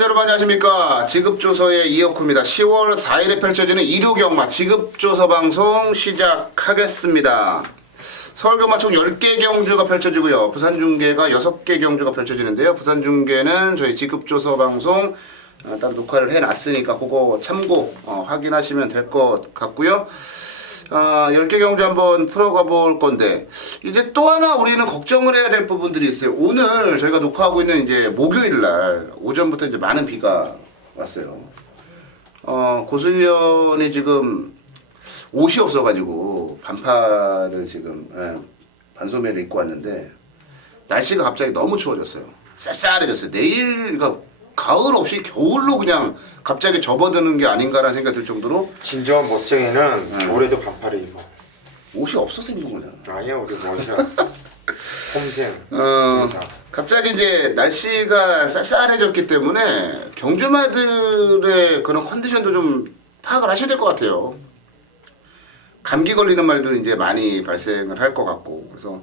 팬 여러분 안녕하십니까. 지급조서의 이혁후입니다. 10월 4일에 펼쳐지는 일요경마 지급조서 방송 시작하겠습니다. 서울경마 총 10개 경주가 펼쳐지고요. 부산중계가 6개 경주가 펼쳐지는데요. 부산중계는 저희 지급조서 방송 따로 녹화를 해놨으니까 그거 참고 확인하시면 될 것 같고요. 10개 경주 한번 풀어가 볼 건데, 이제 또 하나 우리는 걱정을 해야 될 부분들이 있어요. 오늘 저희가 녹화하고 있는 이제 목요일 날 오전부터 이제 많은 비가 왔어요. 고수위원이 지금 옷이 없어가지고 반팔을 지금, 반소매를 입고 왔는데, 날씨가 갑자기 너무 추워졌어요. 쌀쌀해졌어요. 내일, 그러니까 가을 없이 겨울로 그냥 갑자기 접어드는 게 아닌가라는 생각이 들 정도로 진정한 멋쟁이는 겨울에도 반팔을 입어. 옷이 없어서 입는 거잖아. 아니야, 우리 멋이야. 홈생. 갑자기 이제 날씨가 쌀쌀해졌기 때문에 경주마들의 그런 컨디션도 좀 파악을 하셔야 될 것 같아요. 감기 걸리는 말도 이제 많이 발생을 할 것 같고, 그래서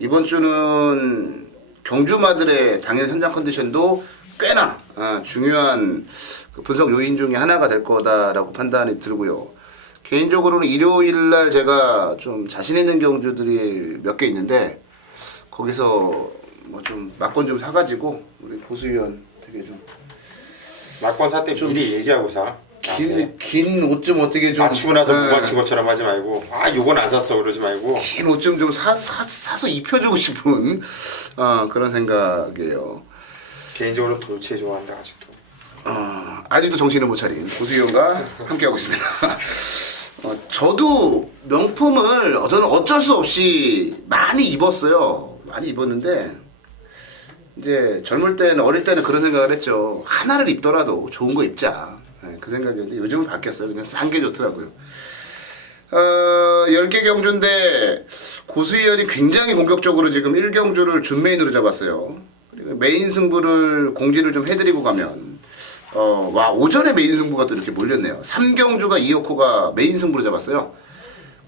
이번 주는 경주마들의 당일 현장 컨디션도 꽤나 중요한 분석 요인 중에 하나가 될 거다라고 판단이 들고요. 개인적으로는 일요일 날 제가 좀 자신 있는 경주들이 몇 개 있는데, 거기서 뭐 좀 막건 좀 사가지고 우리 고수위원 되게 좀 막건 사 때 미리 얘기하고 사. 긴 옷 좀 어떻게 좀 맞추고 나서 못 맞힌 것처럼 하지 말고, 요건 안 샀어 그러지 말고. 긴 옷 좀 사서 입혀주고 싶은 그런 생각이에요. 개인적으로 돌체 좋아한다 아직도. 아직도 정신을 못 차린 고수위원과 함께하고 있습니다. 저도 명품을 저는 어쩔 수 없이 많이 입었어요. 많이 입었는데, 이제 젊을 때는, 어릴 때는 그런 생각을 했죠. 하나를 입더라도 좋은 거 입자. 그 생각이었는데 요즘은 바뀌었어요. 그냥 싼 게 좋더라고요. 10개 경주인데 고수위원이 굉장히 공격적으로 지금 1경주를 준메인으로 잡았어요. 그리고 메인 승부를 공지를 좀 해드리고 가면, 오전에 메인 승부가 또 이렇게 몰렸네요. 3경주가 이혁호가 메인 승부로 잡았어요.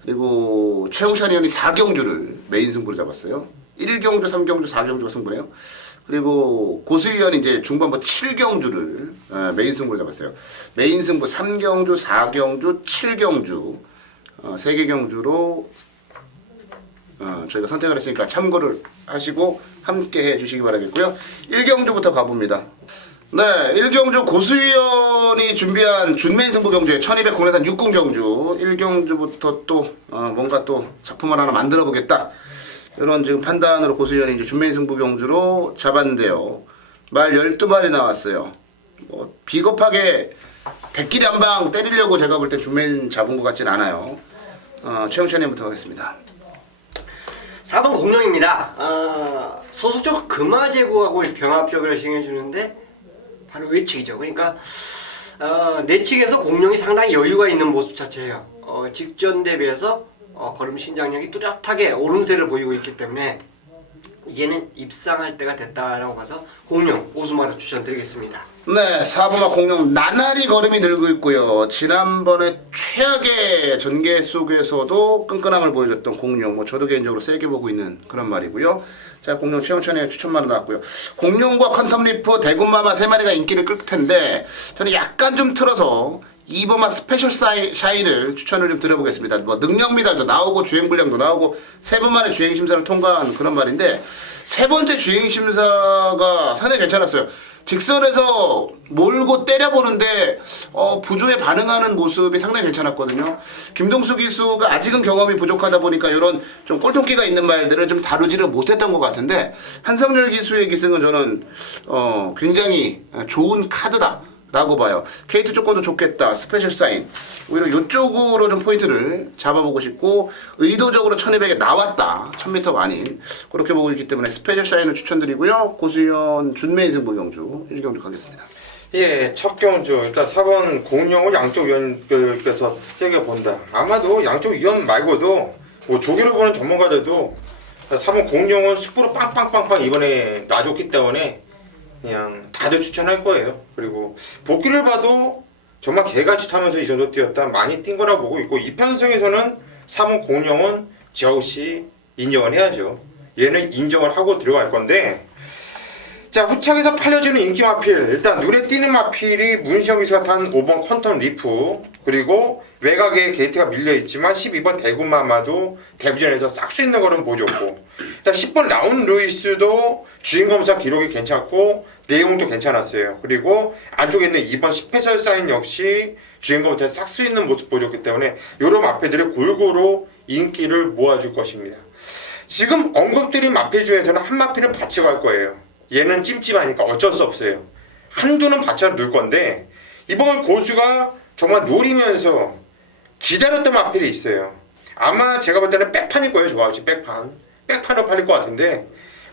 그리고 최홍찬 의원이 4경주를 메인 승부로 잡았어요. 1경주, 3경주, 4경주가 승부네요. 그리고 고수위원이 이제 중반부 7경주를 메인 승부로 잡았어요. 메인 승부 3경주, 4경주, 7경주 3개 경주로 저희가 선택을 했으니까 참고를 하시고 함께 해주시기 바라겠고요. 1경주부터 가봅니다. 네, 1경주 고수위원이 준비한 준메인 승부 경주에 1200 국내산 6군 경주 1경주부터 또 뭔가 또 작품을 하나 만들어 보겠다, 이런 지금 판단으로 고수위원이 이제 준메인 승부 경주로 잡았는데요. 말 12마리 나왔어요. 뭐 비겁하게 대끼리 한 방 때리려고 제가 볼 때 준메인 잡은 것 같진 않아요. 최영찬님부터 하겠습니다. 4번 공룡입니다. 소속적 금화제국하고 병합적으로 시행해주는데 바로 외측이죠. 그러니까 내측에서 공룡이 상당히 여유가 있는 모습 자체예요. 직전 대비해서 걸음 신장력이 뚜렷하게 오름세를 보이고 있기 때문에 이제는 입상할 때가 됐다라고 봐서 공룡 오수마루 추천드리겠습니다. 네, 4번마 공룡 나날이 걸음이 늘고 있고요. 지난번에 최악의 전개 속에서도 끈끈함을 보여줬던 공룡, 뭐 저도 개인적으로 세게 보고 있는 그런 말이고요. 자, 공룡 최영찬의 추천마로 나왔고요. 공룡과 컨텀리프, 대군마마 3마리가 인기를 끌 텐데, 저는 약간 좀 틀어서 2번마 스페셜 샤인을 추천을 좀 드려보겠습니다. 뭐 능력 미달도 나오고 주행 분량도 나오고 3번 만에 주행 심사를 통과한 그런 말인데, 세 번째 주행 심사가 상당히 괜찮았어요. 직선에서 몰고 때려보는데 부조에 반응하는 모습이 상당히 괜찮았거든요. 김동수 기수가 아직은 경험이 부족하다 보니까 이런 좀 꼴통기가 있는 말들을 좀 다루지를 못했던 것 같은데, 한성열 기수의 기승은 저는 굉장히 좋은 카드다 라고 봐요. 케이트 조건도 좋겠다, 스페셜 사인, 오히려 이쪽으로 좀 포인트를 잡아보고 싶고, 의도적으로 1200에 나왔다, 1000m가 아닌, 그렇게 보고 있기 때문에 스페셜 사인을 추천드리고요. 고수위원 준메인 승부 경주 1경주 가겠습니다. 예, 첫 경주 일단 4번 공룡을 양쪽 위원께서 세게 본다. 아마도 양쪽 위원 말고도 뭐 조기를 보는 전문가들도 4번 공룡은 숯불로 빵빵빵빵 이번에 놔줬기 때문에 그냥 다들 추천할 거예요. 그리고 복귀를 봐도 정말 개같이 타면서 이 정도 뛰었다, 많이 뛴 거라 보고 있고, 이편승에서는 3번 공룡은 지하우 씨 인정을 해야죠. 얘는 인정을 하고 들어갈 건데, 자, 후착에서 팔려주는 인기 마필. 일단 눈에 띄는 마필이 문시영 기수가 탄 5번 퀀텀 리프, 그리고 외곽에 게이트가 밀려있지만 12번 대구마마도 데뷔전에서 싹 수 있는 거는 보여줬고, 자, 10번 라운 루이스도 주인검사 기록이 괜찮고 내용도 괜찮았어요. 그리고 안쪽에 있는 2번 스페셜 사인 역시 주인검사에 싹 수 있는 모습 보여줬기 때문에 이런 마필들이 골고루 인기를 모아줄 것입니다. 지금 언급드린 마필 중에서는 한 마필은 받치고 할 거예요. 얘는 찜찜하니까 어쩔 수 없어요. 한두는 받쳐 놓을 건데, 이번 고수가 정말 노리면서 기다렸던 마필이 있어요. 아마 제가 볼 때는 백판일 거예요. 좋아하지, 백판으로 팔릴 것 같은데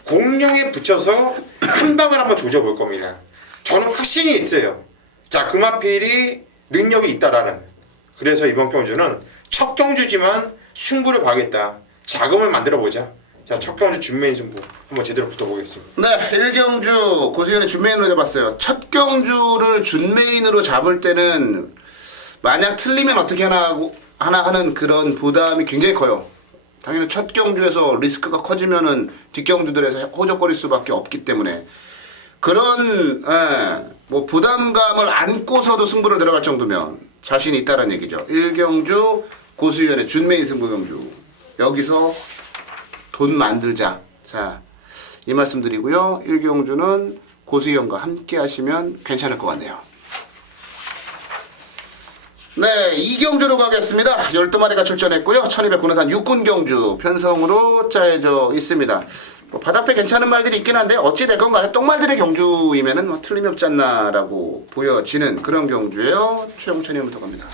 공룡에 붙여서 한 방을 한번 조져볼 겁니다. 저는 확신이 있어요. 자, 그 마필이 능력이 있다라는. 그래서 이번 경주는 첫 경주지만 승부를 봐야겠다. 자금을 만들어 보자. 자, 첫 경주 준메인 승부 한번 제대로 붙어보겠습니다. 네, 1경주 고수현이 준메인으로 잡았어요. 첫 경주를 준메인으로 잡을 때는 만약 틀리면 어떻게 하나 하는 그런 부담이 굉장히 커요. 당연히 첫 경주에서 리스크가 커지면은 뒷경주들에서 호적거릴 수밖에 없기 때문에 그런 뭐 부담감을 안고서도 승부를 들어갈 정도면 자신이 있다는 얘기죠. 1경주 고수현의 준메인 승부 경주, 여기서 돈 만들자. 자, 이 말씀 드리고요. 1경주는 고수현과 함께 하시면 괜찮을 것 같네요. 네, 2경주로 가겠습니다. 12마리가 출전했고요. 1200군의산 육군 경주 편성으로 짜여져 있습니다. 뭐 바닥배 괜찮은 말들이 있긴 한데 어찌됐건 간에 똥말들의 경주이면은 뭐 틀림이 없지 않나라고 보여지는 그런 경주예요. 최용천님부터 갑니다.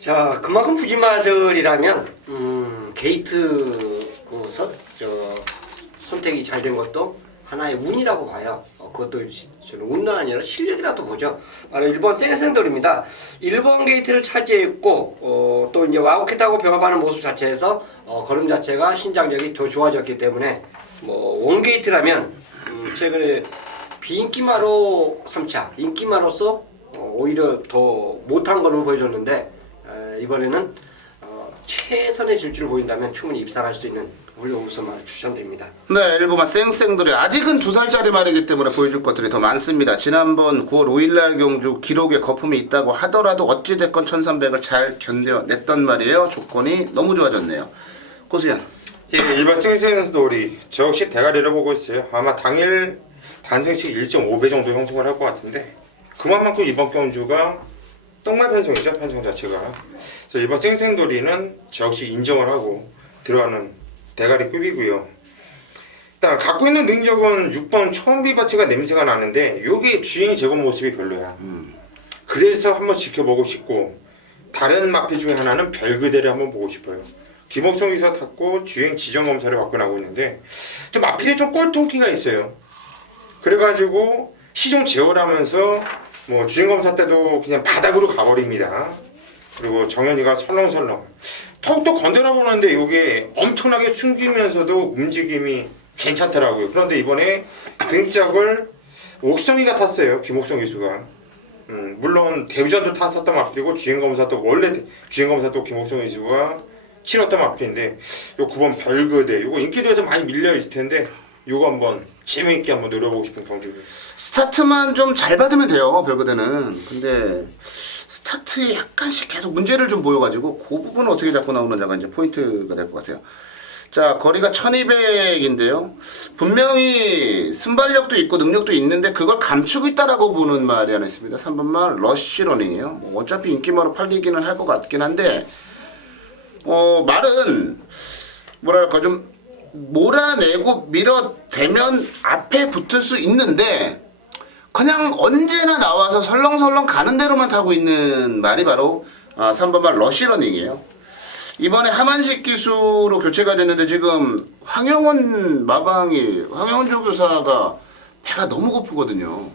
자, 그만큼 부지마들이라면 게이트 선택이 잘 된 것도 하나의 운이라고 봐요. 그것도 저는 운도 아니라 실력이라도 보죠. 바로 1번 쌩쌩돌입니다. 1번 게이트를 차지했고 또 이제 와우캣하고 병합하는 모습 자체에서 걸음 자체가 신장력이 더 좋아졌기 때문에 뭐 원게이트라면 최근에 비인기마로 3차 인기마로서 오히려 더 못한 걸음 보여줬는데 이번에는 최선의 질주를 보인다면 충분히 입상할 수 있는 훌륭한 우선말 추천드립니다. 네, 일부만 쌩쌩돌이 아직은 2살짜리 말이기 때문에 보여줄 것들이 더 많습니다. 지난번 9월 5일날 경주 기록에 거품이 있다고 하더라도 어찌됐건 1300을 잘 견뎌냈던 말이에요. 조건이 너무 좋아졌네요. 고수현. 예, 일반 쌩쌩돌이 저 역시 대가리를 보고 있어요. 아마 당일 단생식 1.5배 정도 형성을 할 것 같은데 그만큼 이번 경주가 똥말 편성이죠. 편성 자체가. 그래서 이번 쌩쌩돌이는 저 역시 인정을 하고 들어가는 대가리급이고요. 일단 갖고 있는 능력은 6번 초음비바치가 냄새가 나는데 요게 주행이 제공 모습이 별로야. 그래서 한번 지켜보고 싶고, 다른 마필 중에 하나는 별그대를 한번 보고 싶어요. 김옥성 기사 탔고 주행 지정 검사를 받고 나오고 있는데 좀 마필이 좀 꼴통기가 있어요. 그래가지고 시종 제어하면서 뭐 주행 검사 때도 그냥 바닥으로 가버립니다. 그리고 정현이가 설렁설렁 톡톡 건드려 보는데 이게 엄청나게 숨기면서도 움직임이 괜찮더라고요. 그런데 이번에 등짝을 옥성이가 탔어요. 김옥성 기수가. 물론 데뷔전도 탔었던 마필이고 주행검사도 원래 주행검사도 김옥성 기수가 치렀던 마필인데 요 9번 별그대 요거 인기도에서 많이 밀려 있을 텐데 요거 한번 재미있게 한번 노려보고 싶은 경주예요. 스타트만 좀 잘 받으면 돼요. 별거대는. 근데 스타트에 약간씩 계속 문제를 좀 보여가지고 그 부분을 어떻게 잡고 나오느냐가 이제 포인트가 될 것 같아요. 자, 거리가 1200인데요. 분명히 순발력도 있고 능력도 있는데 그걸 감추고 있다라고 보는 말이 하나 있습니다. 3번말 러쉬러닝이에요. 뭐 어차피 인기마로 팔리기는 할 것 같긴 한데 말은 뭐랄까 좀 몰아내고 밀어대면 앞에 붙을 수 있는데 그냥 언제나 나와서 설렁설렁 가는 대로만 타고 있는 말이 바로 3번말 러쉬러닝이에요. 이번에 하만식 기수로 교체가 됐는데 지금 황영원 조교사가 배가 너무 고프거든요.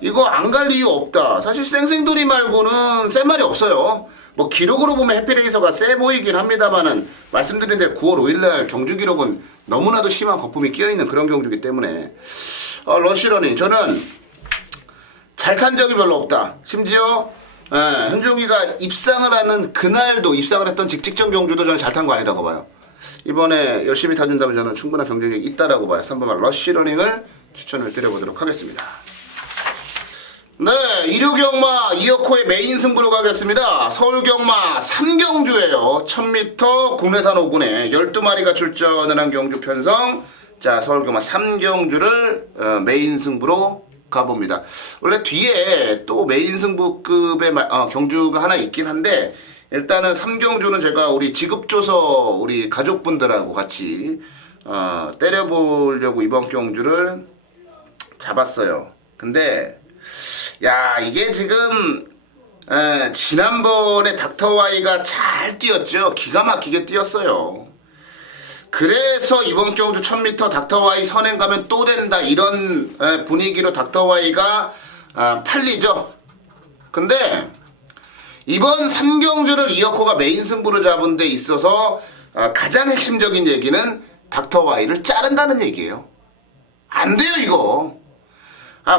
이거 안 갈 이유 없다. 사실 쌩쌩돌이 말고는 센 말이 없어요. 뭐 기록으로 보면 해피레이서가 세 보이긴 합니다만은 말씀드린 대 9월 5일날 경주 기록은 너무나도 심한 거품이 끼어있는 그런 경주기 때문에 러쉬러닝 저는 잘 탄 적이 별로 없다. 심지어 현종이가 입상을 하는 그날도 입상을 했던 직직전 경주도 저는 잘 탄 거 아니라고 봐요. 이번에 열심히 타준다면 저는 충분한 경쟁력이 있다라고 봐요. 3번말 러쉬러닝을 추천을 드려보도록 하겠습니다. 네, 일요경마 2억호의 메인 승부로 가겠습니다. 서울경마 3경주예요. 1000m 국내산 5군에 12마리가 출전을 한 경주 편성. 자, 서울경마 3경주를 메인 승부로 가봅니다. 원래 뒤에 또 메인 승부급의 경주가 하나 있긴 한데, 일단은 3경주는 제가 우리 지급조서 우리 가족분들하고 같이 때려보려고 이번 경주를 잡았어요. 근데 야, 이게 지금 지난번에 닥터와이가 잘 뛰었죠. 기가 막히게 뛰었어요. 그래서 이번 경주 1000m 닥터와이 선행 가면 또 된다, 이런 분위기로 닥터와이가 팔리죠. 근데 이번 3경주를 이어코가 메인 승부로 잡은 데 있어서 가장 핵심적인 얘기는 닥터와이를 자른다는 얘기예요. 안 돼요, 이거.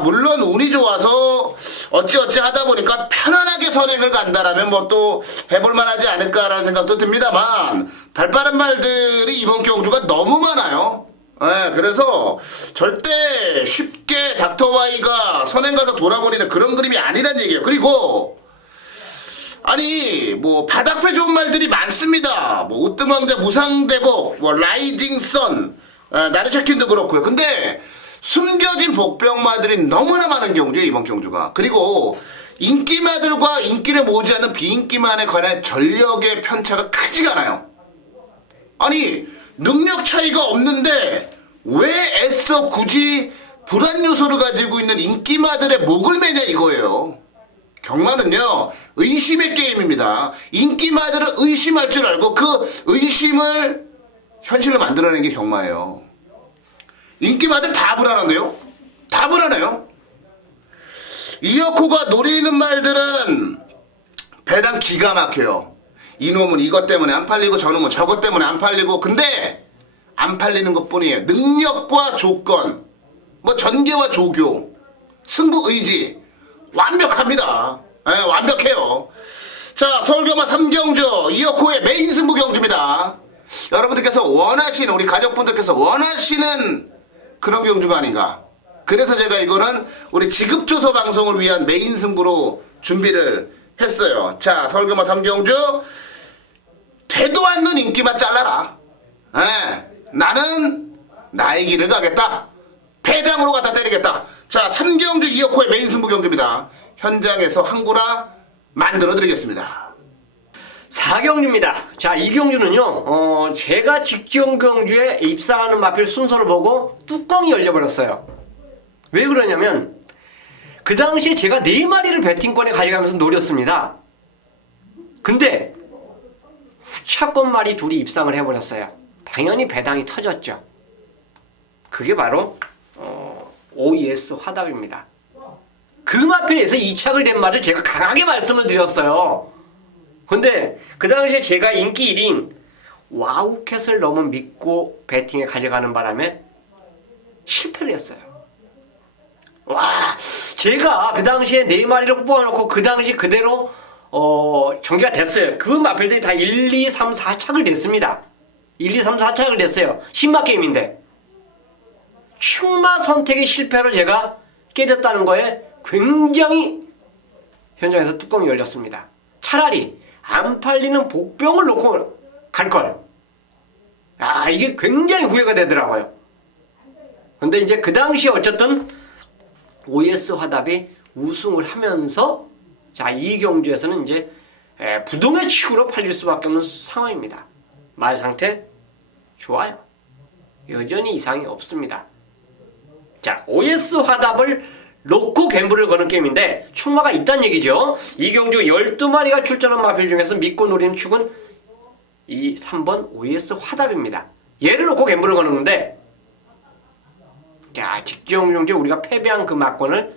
물론 운이 좋아서 어찌어찌 하다 보니까 편안하게 선행을 간다라면 뭐 또 해볼만 하지 않을까라는 생각도 듭니다만, 발빠른 말들이 이번 경주가 너무 많아요. 그래서 절대 쉽게 닥터와이가 선행 가서 돌아버리는 그런 그림이 아니란 얘기예요. 그리고 아니 뭐 바닥패 좋은 말들이 많습니다. 뭐 으뜸왕자 무상대복, 뭐 라이징선, 나르샤킨도 그렇고요. 근데 숨겨진 복병마들이 너무나 많은 경주예요, 이번 경주가. 그리고 인기마들과 인기를 모으지 않는 비인기만에 관한 전력의 편차가 크지가 않아요. 아니 능력 차이가 없는데 왜 애써 굳이 불안 요소를 가지고 있는 인기마들의 목을 매냐 이거예요. 경마는요, 의심의 게임입니다. 인기마들은 의심할 줄 알고 그 의심을 현실로 만들어내는 게 경마예요. 인기마들 다 불안한데요? 다 불안해요. 이어코가 노리는 말들은 배당 기가 막혀요. 이놈은 이것 때문에 안 팔리고 저놈은 저것 때문에 안 팔리고. 근데 안 팔리는 것뿐이에요. 능력과 조건, 뭐 전개와 조교, 승부 의지 완벽합니다. 완벽해요. 자, 서울경마 3경주 이어코의 메인 승부 경주입니다. 여러분들께서 원하시는, 우리 가족분들께서 원하시는 그런 경주가 아닌가. 그래서 제가 이거는 우리 지급조서 방송을 위한 메인 승부로 준비를 했어요. 자, 서울경마 3경주 되도 않는 인기만 잘라라. 나는 나의 길을 가겠다. 패당으로 갖다 때리겠다. 자, 3경주 이어코의 메인 승부 경주입니다. 현장에서 한구라 만들어 드리겠습니다. 4경주입니다. 자, 이 경주는요, 제가 직전 경주에 입상하는 마필 순서를 보고 뚜껑이 열려버렸어요. 왜 그러냐면, 그 당시에 제가 4마리를 배팅권에 가져가면서 노렸습니다. 근데, 후차권 말이 둘이 입상을 해버렸어요. 당연히 배당이 터졌죠. 그게 바로, OES 화답입니다. 그 마필에서 2착을 댄 말을 제가 강하게 말씀을 드렸어요. 근데 그 당시에 제가 인기 1인 와우캣을 너무 믿고 배팅에 가져가는 바람에 실패를 했어요. 제가 그 당시에 4마리를 뽑아놓고 그 당시 그대로 전개가 됐어요. 그 마필들이 다 1, 2, 3, 4착을 냈습니다. 1, 2, 3, 4착을 냈어요. 신마 게임인데 충마 선택의 실패로 제가 깨졌다는 거에 굉장히 현장에서 뚜껑이 열렸습니다. 차라리 안 팔리는 복병을 놓고 갈걸. 이게 굉장히 후회가 되더라고요. 근데 이제 그 당시에 어쨌든 OS 화답이 우승을 하면서, 자, 이 경주에서는 이제 부동의 치우로 팔릴 수밖에 없는 상황입니다. 말 상태 좋아요. 여전히 이상이 없습니다. 자, OS 화답을 놓고 갬블을 거는 게임인데 충마가 있다는 얘기죠. 이 경주 12마리가 출전한 마필 중에서 믿고 노리는 축은 이 3번 OS 화답입니다. 얘를 놓고 갬블을 거는 건데, 자, 직전 경주에 우리가 패배한 그 막권을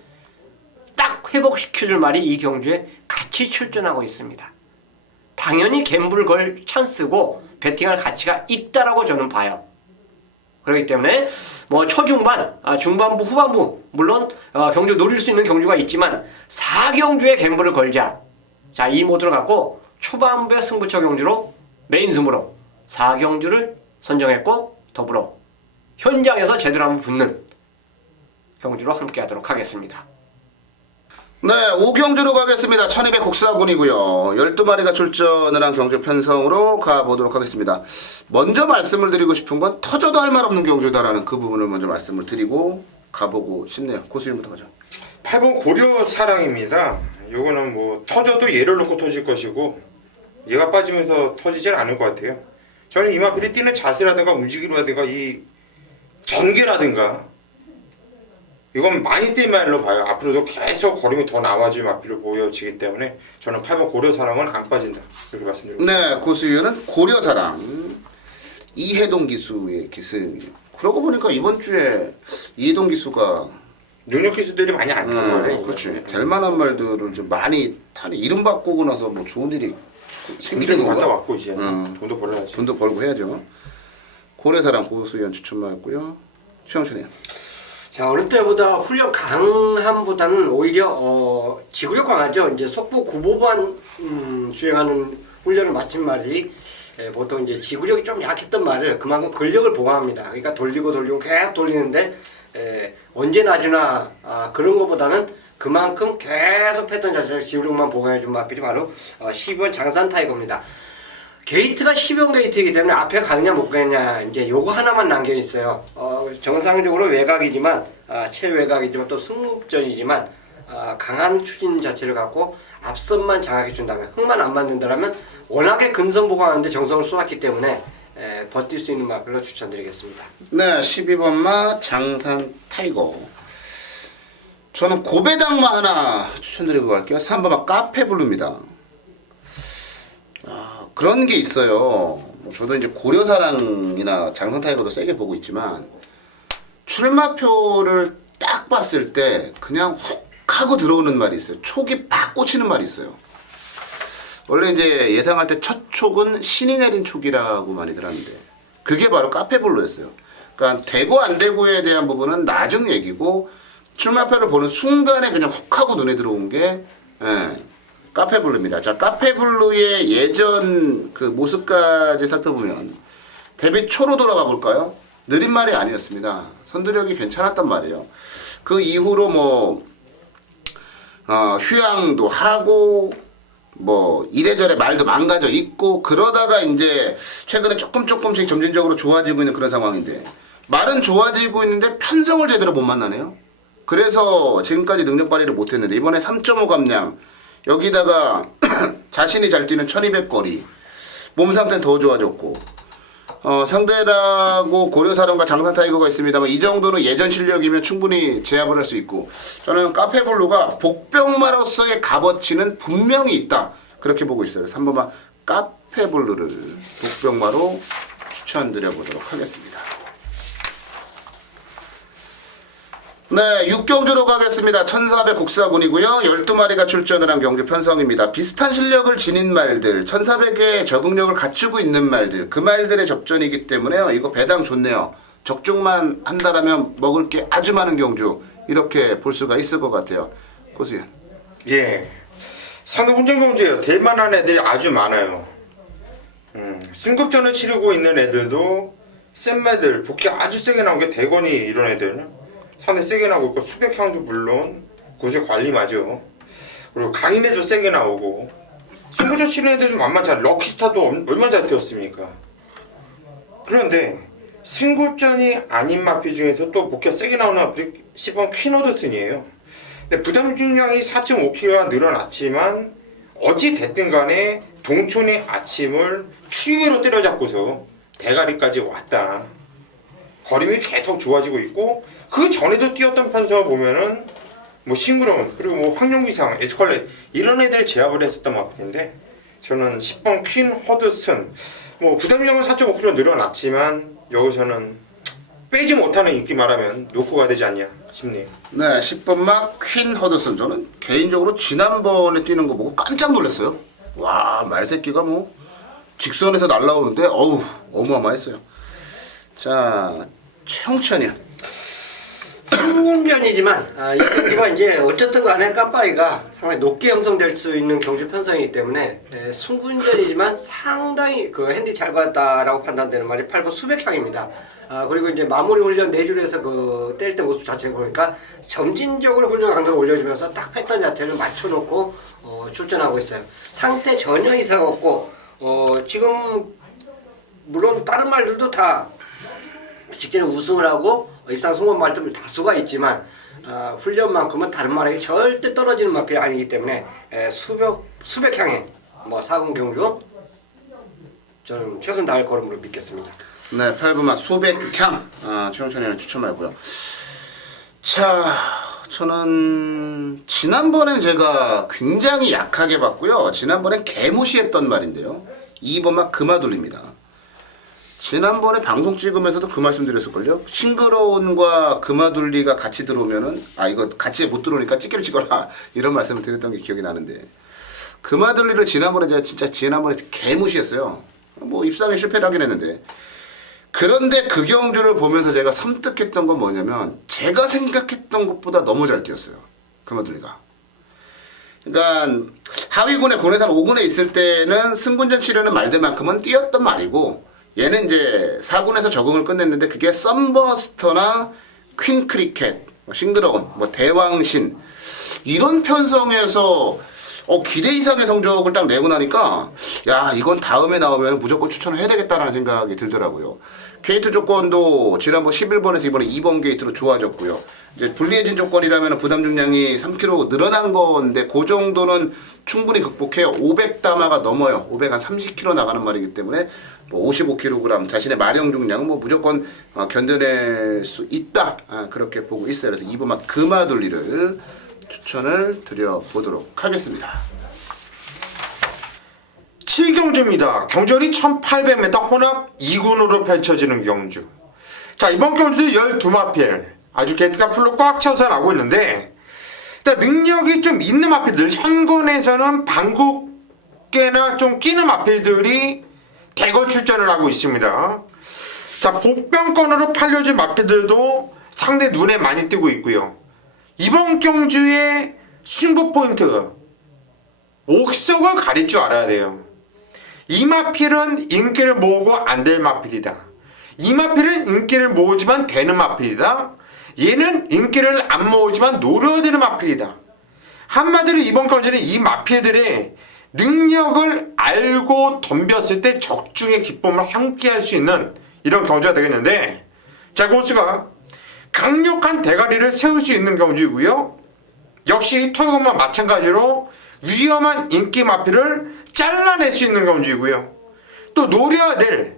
딱 회복시켜줄 말이 이 경주에 같이 출전하고 있습니다. 당연히 갬블을 걸 찬스고 배팅할 가치가 있다라고 저는 봐요. 그렇기 때문에 뭐 초중반, 중반부, 후반부 물론 경주 노릴 수 있는 경주가 있지만 4경주에 갬블을 걸자. 자, 이 모드를 갖고 초반부의 승부처 경주로 메인 승부로 4경주를 선정했고, 더불어 현장에서 제대로 한번 붙는 경주로 함께하도록 하겠습니다. 네, 5경주로 가겠습니다. 1200 국사군이고요. 12마리가 출전을 한 경주 편성으로 가보도록 하겠습니다. 먼저 말씀을 드리고 싶은 건 터져도 할 말 없는 경주다라는 그 부분을 먼저 말씀을 드리고 가보고 싶네요. 고수님부터 가죠. 8번 고려 사랑입니다. 요거는 뭐 터져도 얘를 놓고 터질 것이고 얘가 빠지면서 터지진 않을 것 같아요. 저는 이마필이 뛰는 자세라든가 움직임이라든가 이 전개라든가 이건 많이 뛸 말로 봐요. 앞으로도 계속 걸음이 더 나와줄 마필로 보여지기 때문에 저는 8번 고려 사랑은 안 빠진다. 이렇게 말씀드리고 네, 고수위원은 고려사랑 이해동 기수의 기승. 그러고 보니까 이번 주에 이해동 기수가 능력 기수들이 많이 안 타서 그래. 그렇지. 될 만한 말들을 좀 많이 타니 이름 바꾸고 나서 뭐 좋은 일이 생기는 생기는 건가? 갔다 왔고 이제 돈도 벌어야지. 돈도 벌고 해야죠. 고려사랑 고수위원 추천받았고요. 최영천이요. 자, 어느 때보다 훈련 강함보다는 오히려 지구력 강하죠. 이제 속보 구보반 주행하는 훈련을 마친 말이 보통 이제 지구력이 좀 약했던 말을 그만큼 근력을 보강합니다. 그러니까 돌리고 계속 돌리는데 언제 놔주나 그런 것보다는 그만큼 계속 패턴 자체를 지구력만 보강해준 마필이 바로 12번 장산 타이거입니다. 게이트가 12번 게이트이기 때문에 앞에 가느냐 못 가느냐 이제 요거 하나만 남겨 있어요. 정상적으로 외곽이지만 최외곽이지만 또 승급전이지만 강한 추진 자체를 갖고 앞선만 장악해 준다면 흙만 안 맞는다면 워낙에 근성 보강하는데 정성을 쏟았기 때문에 버틸 수 있는 마필로 추천드리겠습니다. 네, 12번마 장산 타이거. 저는 고배당마 하나 추천드리고 갈게요. 3번마 카페블루입니다. 그런 게 있어요. 저도 이제 고려사랑이나 장산 타이거도 세게 보고 있지만 출마표를 딱 봤을 때 그냥 훅 하고 들어오는 말이 있어요. 촉이 팍 꽂히는 말이 있어요. 원래 이제 예상할 때 첫 촉은 신이 내린 촉이라고 많이들 하는데 그게 바로 카페블루였어요. 그러니까 되고 안 되고에 대한 부분은 나중 얘기고 출마표를 보는 순간에 그냥 훅 하고 눈에 들어온 게 카페블루입니다. 자, 카페블루의 예전 그 모습까지 살펴보면 데뷔 초로 돌아가 볼까요? 느린 말이 아니었습니다. 선두력이 괜찮았단 말이에요. 그 이후로 뭐 휴양도 하고 뭐 이래저래 말도 망가져 있고 그러다가 이제 최근에 조금씩 점진적으로 좋아지고 있는 그런 상황인데 말은 좋아지고 있는데 편성을 제대로 못 만나네요. 그래서 지금까지 능력 발휘를 못했는데 이번에 3.5 감량 여기다가 자신이 잘 뛰는 1200거리 몸 상태는 더 좋아졌고 상대라고 고려사령과 장산타이거가 있습니다만 이 정도는 예전 실력이면 충분히 제압을 할 수 있고 저는 카페블루가 복병마로서의 값어치는 분명히 있다 그렇게 보고 있어요. 3번만 카페블루를 복병마로 추천드려보도록 하겠습니다. 네, 6경주로 가겠습니다. 1400 국사군이고요. 12마리가 출전을 한 경주 편성입니다. 비슷한 실력을 지닌 말들, 1400의 적응력을 갖추고 있는 말들, 그 말들의 접전이기 때문에요. 이거 배당 좋네요. 적중만 한다라면 먹을 게 아주 많은 경주, 이렇게 볼 수가 있을 것 같아요. 고수연. 예. 상대 훈련 경주예요. 될 만한 애들이 아주 많아요. 승급전을 치르고 있는 애들도 센 말들, 복귀 아주 세게 나온 게 대건이 이런 애들. 산에 세게 나오고 있고 수백향도 물론 곳에 관리 맞아. 그리고 강인애도 세게 나오고 승부전 치는 애들도 만만치 않아. 럭키스타도 얼마나 잘 뛰었습니까? 그런데 승급전이 아닌 마피 중에서 또 복귀가 세게 나오는 마필이 10번 퀸오드슨이에요. 근데 부담 중량이 4.5kg가 늘어났지만 어찌 됐든 간에 동촌의 아침을 추위로 때려잡고서 대가리까지 왔다. 거림이 계속 좋아지고 있고 그 전에도 뛰었던 편성을 보면은 뭐 싱그러운 그리고 뭐 황룡기상, 에스컬렛 이런 애들 제압을 했었던 마필인데 저는 10번 퀸 허드슨 뭐 부담량은 4.5kg 늘어났지만 여기서는 빼지 못하는 인기 말하면 놓고 가야 되지 않냐 싶네요. 네, 10번마 퀸 허드슨. 저는 개인적으로 지난번에 뛰는 거 보고 깜짝 놀랐어요. 와, 말새끼가 뭐 직선에서 날라오는데 어마어마했어요. 자, 최홍천이요. 승군전이지만 이 경주가 이제 어쨌든 간에 깜빡이가 상당히 높게 형성될 수 있는 경주 편성이기 때문에 승군전이지만 상당히 그 핸디 잘 받았다라고 판단되는 말이 8번 수백향입니다. 그리고 이제 마무리 훈련 4줄에서 그 뗄 때 모습 자체 보니까 점진적으로 훈련 강도를 올려주면서 딱 패턴 자체를 맞춰놓고 출전하고 있어요. 상태 전혀 이상 없고 지금 물론 다른 말들도 다 직전에 우승을 하고 입상 성공 말들 다수가 있지만 훈련만큼은 다른 말에게 절대 떨어지는 마필이 아니기 때문에 수백 향의 사군 경주 저는 최선 다할 걸음으로 믿겠습니다. 네, 8부마 수백향 최용찬이는 추천하고요. 자, 저는 지난번엔 제가 굉장히 약하게 봤고요. 지난번엔 개무시했던 말인데요. 2번마 금화돌입니다. 지난번에 방송 찍으면서도 그 말씀 드렸을걸요. 싱그러운과 금화둘리가 같이 들어오면은 이거 같이 못 들어오니까 찍기를 찍어라 이런 말씀을 드렸던 게 기억이 나는데, 금화둘리를 지난번에 제가 진짜 개무시했어요. 뭐 입상에 실패를 하긴 했는데, 그런데 그 경주를 보면서 제가 섬뜩했던 건 뭐냐면 제가 생각했던 것보다 너무 잘 뛰었어요, 금화둘리가. 그러니까 하위군에 고내산 5군에 있을 때는 승군전 치르는 말들만큼은 뛰었던 말이고, 얘는 이제 4군에서 적응을 끝냈는데 그게 썬버스터나 퀸크리켓, 싱그러운, 대왕신 이런 편성에서 기대 이상의 성적을 딱 내고 나니까 야, 이건 다음에 나오면 무조건 추천을 해야 되겠다라는 생각이 들더라고요. 게이트 조건도 지난번 11번에서 이번에 2번 게이트로 좋아졌고요. 이제 불리해진 조건이라면 부담 중량이 3kg 늘어난 건데 그 정도는 충분히 극복해요. 500다마가 넘어요. 500 한 30kg 나가는 말이기 때문에 55kg 자신의 마령 중량은 무조건 견뎌낼 수 있다. 그렇게 보고 있어요. 그래서 2번만 금화둘리를 추천을 드려보도록 하겠습니다. 7경주입니다. 경주열이 1800m 혼합 2군으로 펼쳐지는 경주. 자, 이번 경주도 12마필 아주 게이트가 풀로 꽉 차서 나오고 있는데, 일단 능력이 좀 있는 마필들, 현군에서는 방국계나 좀 끼는 마필들이 대거 출전을 하고 있습니다. 자, 복병권으로 팔려진 마필들도 상대 눈에 많이 띄고 있고요. 이번 경주의 승부 포인트, 옥석을 가릴 줄 알아야 돼요. 이 마필은 인기를 모으고 안 될 마필이다. 이 마필은 인기를 모으지만 되는 마필이다. 얘는 인기를 안 모으지만 노려야 되는 마필이다. 한마디로 이번 경주는 이 마필들의 능력을 알고 덤볐을 때 적중의 기쁨을 함께 할 수 있는 이런 경주가 되겠는데, 자, 고수가 강력한 대가리를 세울 수 있는 경주이고요. 역시 토요금과 마찬가지로 위험한 인기 마필을 잘라낼 수 있는 경주이고요. 또 노려야 될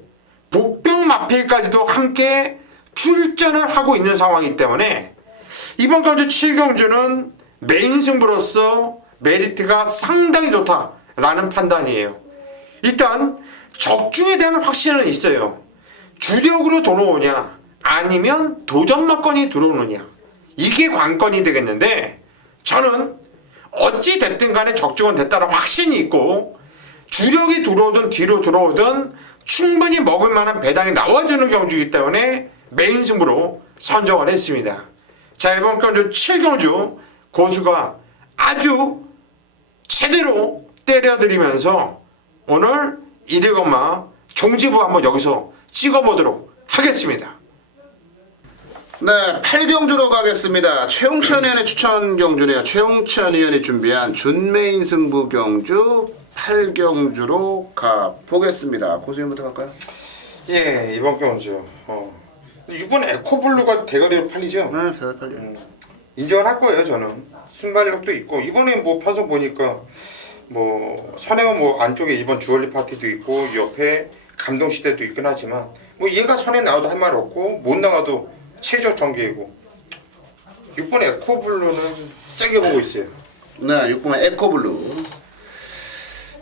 복병 마필까지도 함께 출전을 하고 있는 상황이기 때문에 이번 경주 7경주는 메인 승부로서 메리트가 상당히 좋다라는 판단이에요. 일단 적중에 대한 확신은 있어요. 주력으로 들어오냐 아니면 도전마건이 들어오느냐, 이게 관건이 되겠는데, 저는 어찌 됐든 간에 적중은 됐다는 확신이 있고 주력이 들어오든 뒤로 들어오든 충분히 먹을 만한 배당이 나와주는 경주이기 때문에 메인 승부로 선정을 했습니다. 자, 이번 경주 7경주 고수가 아주 제대로 때려드리면서 오늘 1위건마 종지부 한번 여기서 찍어보도록 하겠습니다. 네, 8경주로 가겠습니다. 최용찬 의원의 추천 경주네요. 최용찬 의원이 준비한 준메인 승부 경주 8경주로 가보겠습니다. 고수님부터 갈까요? 예, 이번 경주 이번 에코블루가 대가리로 팔리죠? 네, 대가리 팔려요. 인정을 할 거예요. 저는 순발력도 있고, 이번에 편성 보니까 선행은 안쪽에 이번 주얼리 파티도 있고 옆에 감동시대도 있긴 하지만 얘가 선에 나와도 할 말 없고 못 나가도 최저 전개이고, 6번 에코블루는 세게 보고 있어요. 네, 6번 에코블루.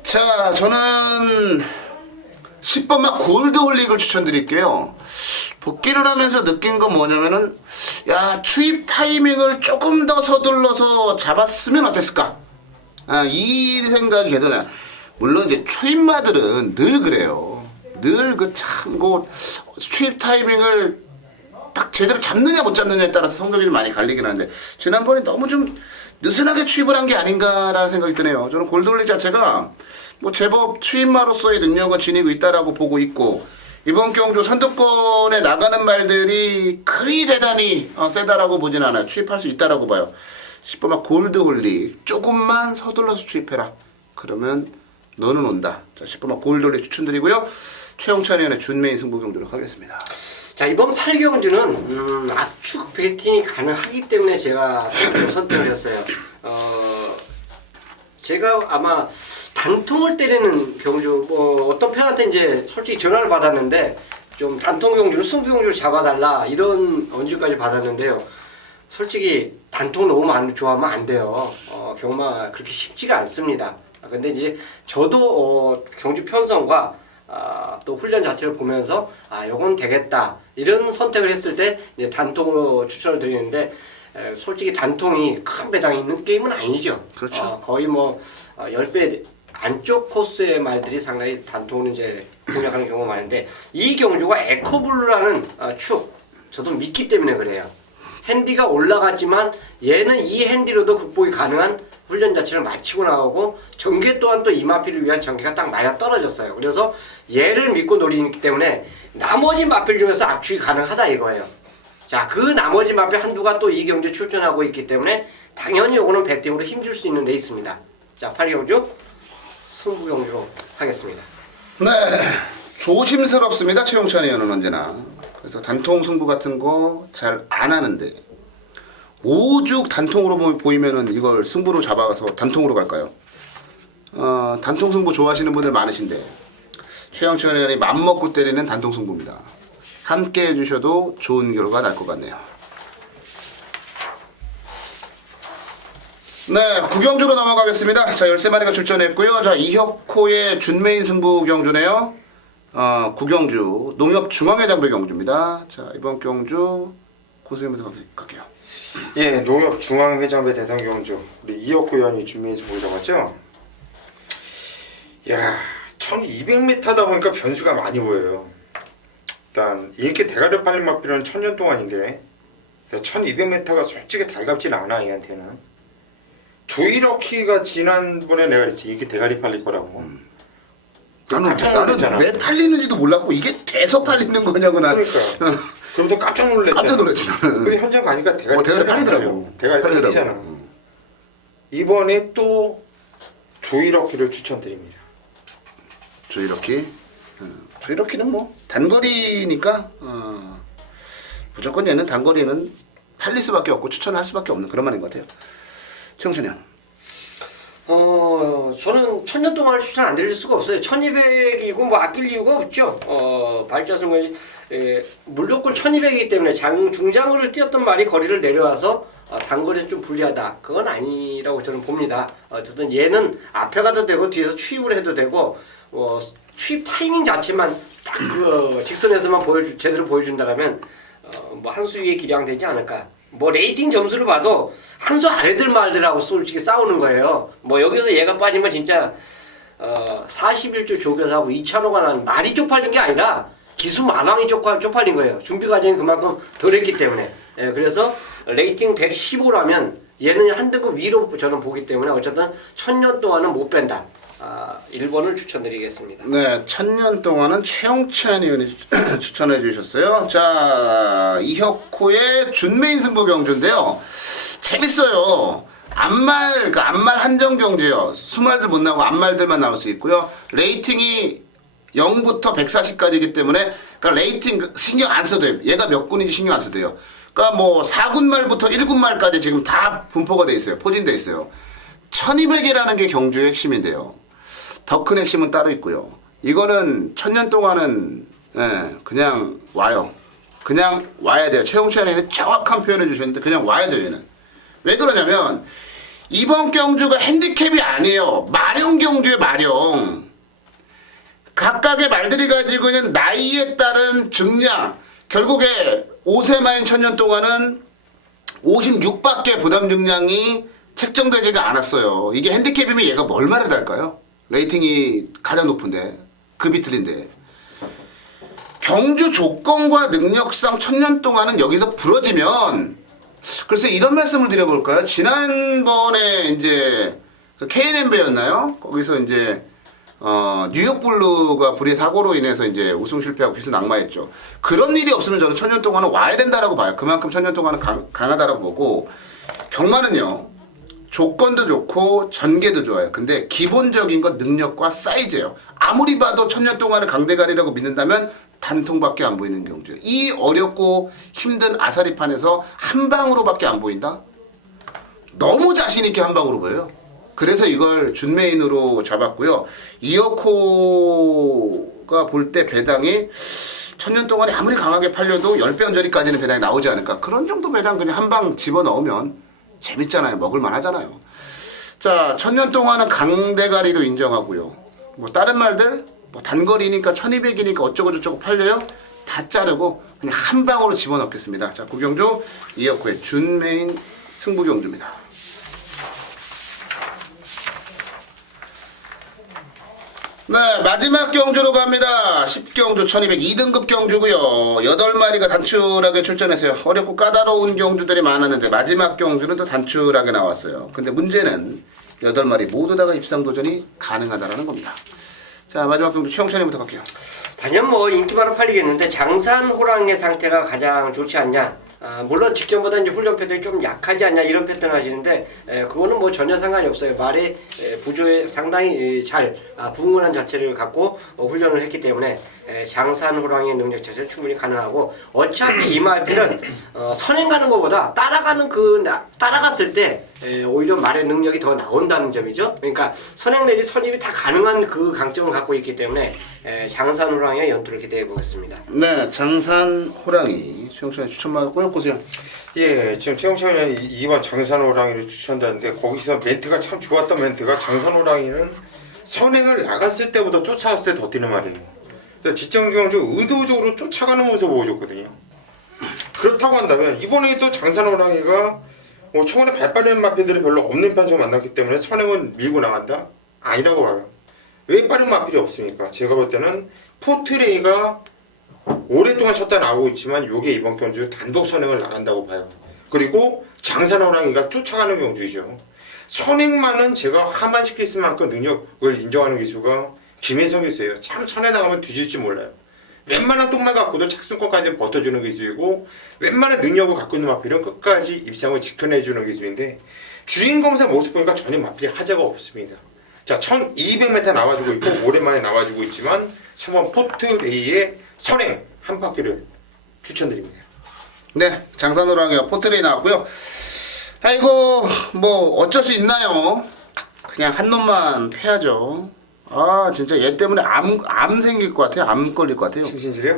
자, 저는 10번만 골드홀릭을 추천드릴게요. 복귀를 하면서 느낀 건 뭐냐면은, 야, 추입 타이밍을 조금 더 서둘러서 잡았으면 어땠을까? 이 생각이 계속 나요. 물론 이제 추입마들은 늘 그래요. 늘 추입 타이밍을 딱 제대로 잡느냐 못 잡느냐에 따라서 성적이 좀 많이 갈리긴 하는데 지난번에 너무 좀 느슨하게 취입을 한 게 아닌가라는 생각이 드네요. 저는 골드홀릭 자체가 뭐 제법 취입마로서의 능력은 지니고 있다라고 보고 있고 이번 경주 선두권에 나가는 말들이 그리 대단히 세다라고 보진 않아요. 취입할 수 있다라고 봐요. 10번만 골드홀릭 조금만 서둘러서 취입해라. 그러면 너는 온다. 자, 10번만 골드홀릭 추천드리고요. 최영찬 의원의 준메인 승부 경주로 가겠습니다. 자, 이번 8경주는 압축 배팅이 가능하기 때문에 제가 선택을 했어요. 제가 아마 단통을 때리는 경주, 어떤 팬한테 이제 솔직히 전화를 받았는데 좀 단통 경주를 승부 경주를 잡아달라 이런 언질까지 받았는데요. 솔직히 단통 너무 많이 좋아하면 안 돼요. 경마 그렇게 쉽지가 않습니다. 근데 이제 저도 경주 편성과 또 훈련 자체를 보면서 요건 되겠다 이런 선택을 했을 때 이제 단통으로 추천을 드리는데 솔직히 단통이 큰 배당이 있는 게임은 아니죠. 그렇죠. 거의 뭐 10배 안쪽 코스의 말들이 상당히 단통을 이제 공략하는 경우가 많은데 이 경주가 에코블루라는 축 저도 믿기 때문에 그래요. 핸디가 올라갔지만 얘는 이 핸디로도 극복이 가능한 훈련 자체를 마치고 나오고 전개 또한 또 이마필을 위한 전개가 딱 맞아 떨어졌어요. 그래서 얘를 믿고 노리기 때문에 나머지 마필 중에서 압축이 가능하다 이거예요. 자, 그 나머지 마필 한두가 또 이 경주 출전하고 있기 때문에 당연히 요거는 배팅으로 힘줄 수 있는 레이스입니다. 자, 8경주 승부 경주로 하겠습니다. 네, 조심스럽습니다. 최영찬 의원은 언제나. 그래서 단통 승부 같은 거 잘 안 하는데 오죽 단통으로 보이면은 이걸 승부로 잡아서 단통으로 갈까요? 단통 승부 좋아하시는 분들 많으신데 최영찬 의원이 맘먹고 때리는 단통 승부입니다. 함께 해주셔도 좋은 결과 날 것 같네요. 네, 구경주로 넘어가겠습니다. 자, 13마리가 출전했고요. 자, 이혁호의 준메인 승부 경주네요. 구경주 농협 중앙회 장배 경주입니다. 자, 이번 경주 고수님부터 갈게요. 예, 농협 중앙회장배 대상 경주 우리 이혁구 의원이 준비해서 보여줬죠. 야, 1200m다 보니까 변수가 많이 보여요. 일단 이렇게 대가리 팔린 막비는 1000년 동안인데 1200m가 솔직히 달갑진 않아 얘한테는. 조이러키가 지난번에 내가 그랬지 이게 대가리 팔릴 거라고. 나는 왜 팔리는지도 몰랐고 이게 돼서 팔리는 거냐고 난. 그러니까. 그럼 깜짝 놀랐잖아. 깜짝 놀랐지 나는. 근데 현장 가니까 대가리 팔리더라고. 대가리 팔리잖아. 이번에 또 조이러키를 추천드립니다. 조이러키. 조이러키는 뭐 단거리니까 무조건 얘는 단거리는 팔릴 수밖에 없고 추천할 수밖에 없는 그런 말인 것 같아요. 최영찬이 형. 저는 1000년 동안 추천 안 드릴 수가 없어요. 1200이고 뭐 아낄 이유가 없죠. 발자승은 무조건 1200이기 때문에 중장거리를 뛰었던 말이 거리를 내려와서 단거리는 좀 불리하다. 그건 아니라고 저는 봅니다. 어쨌든 얘는 앞에 가도 되고 뒤에서 추입을 해도 되고 추입 타이밍 자체만 딱 그 직선에서만 제대로 보여준다면 뭐 한 수 위에 기량되지 않을까. 뭐 레이팅 점수를 봐도 한 수 아래들 말들하고 솔직히 싸우는 거예요. 뭐 여기서 얘가 빠지면 진짜 41조 조교사하고 이찬호가 난 말이 쪽팔린 게 아니라 기수 마방이 쪽팔린 거예요. 준비 과정이 그만큼 덜했기 때문에. 예, 그래서 레이팅 115라면 얘는 한 등급 위로 저는 보기 때문에 어쨌든 1000년 동안은 못 뺀다. 1번을 추천드리겠습니다. 네, 1000년 동안은 최영찬 의원이 추천해 주셨어요. 자, 이혁호의 준메인 승부 경주인데요. 재밌어요. 앞말 한정 경주요. 수말들 못 나오고 앞말들만 나올 수 있고요. 레이팅이 0부터 140까지이기 때문에 그러니까 레이팅 신경 안 써도 돼요. 얘가 몇 군인지 신경 안 써도 돼요. 그러니까 뭐 4군 말부터 1군 말까지 지금 다 분포가 돼 있어요. 포진돼 있어요. 1200이라는 게 경주의 핵심인데요. 더 큰 핵심은 따로 있고요. 이거는 1000년 동안은 그냥 와요. 그냥 와야 돼요. 최용찬 의원이 정확한 표현을 주셨는데 그냥 와야 돼요. 얘는. 왜 그러냐면 이번 경주가 핸디캡이 아니에요. 마령 경주의 마령. 각각의 말들이 가지고 있는 나이에 따른 증량. 결국에 5세 마인 1000년 동안은 56밖에 부담 증량이 책정되지가 않았어요. 이게 핸디캡이면 얘가 뭘 말을 할까요? 레이팅이 가장 높은데 급이 틀린데 경주 조건과 능력상 천년 동안은 여기서 부러지면 글쎄 이런 말씀을 드려볼까요? 지난번에 이제 KNM배였나요? 거기서 이제 뉴욕 블루가 불의 사고로 인해서 이제 우승 실패하고 기수 낙마했죠. 그런 일이 없으면 저는 천년 동안은 와야 된다라고 봐요. 그만큼 천년 동안은 강하다라고 보고 경마는요. 조건도 좋고 전개도 좋아요. 근데 기본적인 건 능력과 사이즈예요. 아무리 봐도 천년 동안은 강대가리라고 믿는다면 단통밖에 안 보이는 경주. 이 어렵고 힘든 아사리판에서 한 방으로밖에 안 보인다? 너무 자신 있게 한 방으로 보여요. 그래서 이걸 준메인으로 잡았고요. 이어코가 볼 때 배당이 천년 동안에 아무리 강하게 팔려도 10배 언저리까지는 배당이 나오지 않을까. 그런 정도 배당 그냥 한 방 집어넣으면 재밌잖아요. 먹을만 하잖아요. 자, 천년 동안은 강대가리로 인정하고요. 뭐 다른 말들 뭐 단거리니까 1200이니까 어쩌고저쩌고 팔려요. 다 자르고 그냥 한 방으로 집어넣겠습니다. 자, 구경주 이어코의 준메인 승부경주입니다. 네, 마지막 경주로 갑니다. 10경주 1200 2등급 경주고요. 8마리가 단출하게 출전했어요. 어렵고 까다로운 경주들이 많았는데 마지막 경주는 또 단출하게 나왔어요. 근데 문제는 8마리 모두 다가 입상 도전이 가능하다라는 겁니다. 자, 마지막 경주 최영찬이부터 갈게요. 단연 뭐 인기만은 팔리겠는데 장산 호랑이의 상태가 가장 좋지 않냐. 물론 직전보다 이제 훈련 패턴이 좀 약하지 않냐 이런 패턴 하시는데 그거는 뭐 전혀 상관이 없어요. 말의 부조에 상당히 잘 부응한 자체를 갖고 훈련을 했기 때문에 장산 호랑이의 능력 자체는 충분히 가능하고 어차피 이 말필은 선행 가는 것보다 따라갔을 때 오히려 말의 능력이 더 나온다는 점이죠. 그러니까 선행 내지 선입이 다 가능한 그 강점을 갖고 있기 때문에 장산 호랑이의 연투를 기대해 보겠습니다. 네, 장산 호랑이 최영찬이 추천받았고요. 보세요. 예, 지금 최영찬이 2번 장산호랑이를 추천한다는데 거기서 멘트가 참 좋았던 멘트가 장산호랑이는 선행을 나갔을 때보다 쫓아갔을 때 더 뛰는 말이에요. 지정경주 의도적으로 쫓아가는 모습을 보여줬거든요. 그렇다고 한다면 이번에 또 장산호랑이가 뭐 초반에 발빠른 마필들이 별로 없는 편에서 만났기 때문에 선행은 밀고 나간다? 아니라고 봐요. 왜 빠른 마필이 없습니까? 제가 볼 때는 포트레이가 오랫동안 쳤다 나오고 있지만 이게 이번 경주 단독 선행을 나간다고 봐요. 그리고 장산호랑이가 쫓아가는 경주이죠. 선행만은 제가 하만시킬 만큼 능력을 인정하는 기수가 김혜성 기수예요. 참 선에 나가면 뒤질지 몰라요. 웬만한 똥만 갖고도 착승권까지 버텨주는 기수이고 웬만한 능력을 갖고 있는 마필은 끝까지 입상을 지켜내주는 기수인데 주인공사 모습 보니까 전혀 마필이 하자가 없습니다. 자, 1200m 나와주고 있고 오랜만에 나와주고 있지만 3번 포트레이의 선행 한 바퀴를 추천드립니다. 네, 장산호랑이가 포트레이 나왔고요. 아이고 뭐 어쩔 수 있나요? 그냥 한 놈만 패야죠. 아 진짜 얘 때문에 암 생길 것 같아요. 암 걸릴 것 같아요. 심신지려?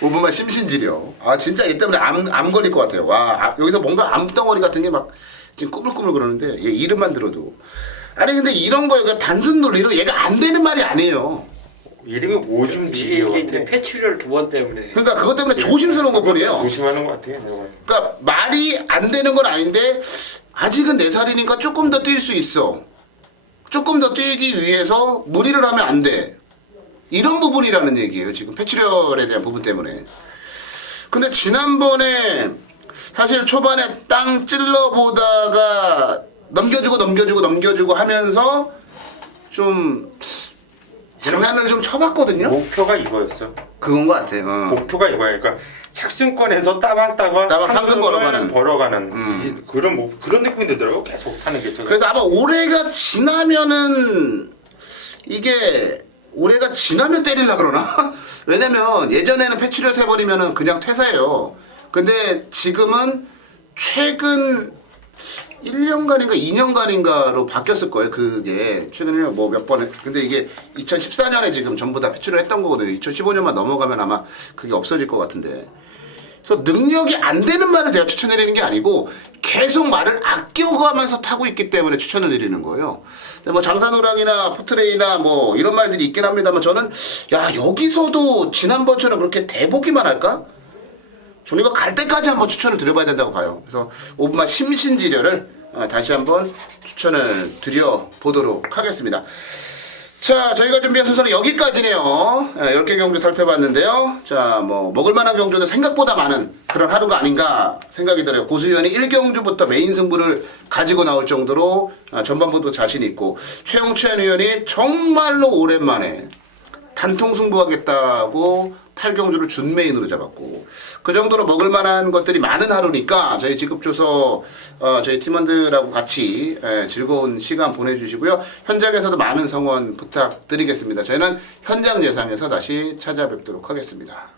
5분만 심신지려. 아 진짜 얘 때문에 암 걸릴 것 같아요. 와 여기서 뭔가 암덩어리 같은 게 막 지금 꾸물꾸물 그러는데 얘 이름만 들어도 아니 근데 이런 거가 단순 논리로 얘가 안 되는 말이 아니에요. 이름이 오줌 지려 이게 패치를 2번 때문에. 그러니까 그것 때문에 조심스러운 것뿐이에요. 조심하는 것 같아요. 그러니까 말이 안 되는 건 아닌데 아직은 4살이니까 조금 더 뛸 수 있어. 조금 더 뛰기 위해서 무리를 하면 안 돼. 이런 부분이라는 얘기예요. 지금 패출혈에 대한 부분 때문에. 근데 지난번에 사실 초반에 땅 찔러보다가 넘겨주고 하면서 좀 장난을 좀 쳐봤거든요. 목표가 이거였어. 그건 것 같아요. 목표가 이거야. 그러니까 착순권에서 따박따박 상금 벌어가는 그런 느낌이 들더라고. 계속 하는 게. 그래서 아마 올해가 지나면은 이게 올해가 지나면 때리려 그러나? 왜냐면 예전에는 패치를 세버리면은 그냥 퇴사해요. 근데 지금은 최근 1년간인가 2년간인가로 바뀌었을 거예요. 그게 최근 1년 뭐 몇 번에. 근데 이게 2014년에 지금 전부 다 패치를 했던 거거든요. 2015년만 넘어가면 아마 그게 없어질 것 같은데. 그래서 능력이 안 되는 말을 제가 추천해드리는 게 아니고 계속 말을 아껴가면서 타고 있기 때문에 추천을 드리는 거예요. 뭐 장산호랑이나 포트레이나 뭐 이런 말들이 있긴 합니다만 저는 야 여기서도 지난번처럼 그렇게 대보기만 할까? 저는 이거 갈 때까지 한번 추천을 드려봐야 된다고 봐요. 그래서 5분만 심신지려를 다시 한번 추천을 드려보도록 하겠습니다. 자, 저희가 준비한 순서는 여기까지네요. 10개 경주 살펴봤는데요. 자, 뭐 먹을 만한 경주는 생각보다 많은 그런 하루가 아닌가 생각이 들어요. 고수위원이 1경주부터 메인 승부를 가지고 나올 정도로 전반부도 자신 있고, 최영찬 의원이 정말로 오랜만에 단통 승부하겠다고 8경주를 준메인으로 잡았고, 그 정도로 먹을 만한 것들이 많은 하루니까 저희 직급조서 저희 팀원들하고 같이 즐거운 시간 보내주시고요. 현장에서도 많은 성원 부탁드리겠습니다. 저희는 현장 예상에서 다시 찾아뵙도록 하겠습니다.